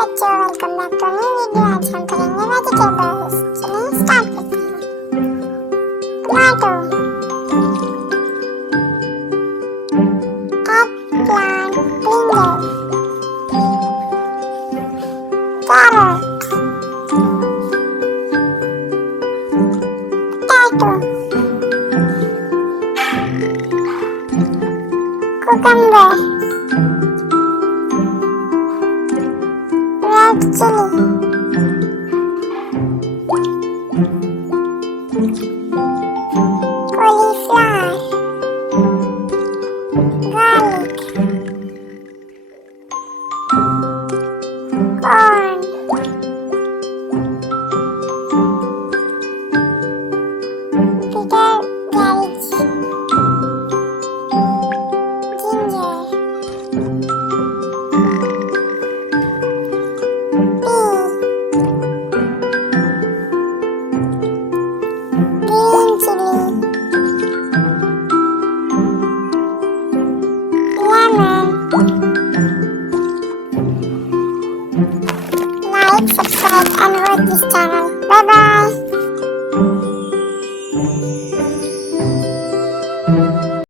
बच्चों, welcome back to new video. आज हम करेंगे वेजिटेबल्स। चलिए स्टार्ट करते हैं। Tomato, eggplant, brinjal, carrot, potato, cucumber, red chili, cauliflower, garlic, corn, bitter garlic, ginger, pea, green chili, lemon,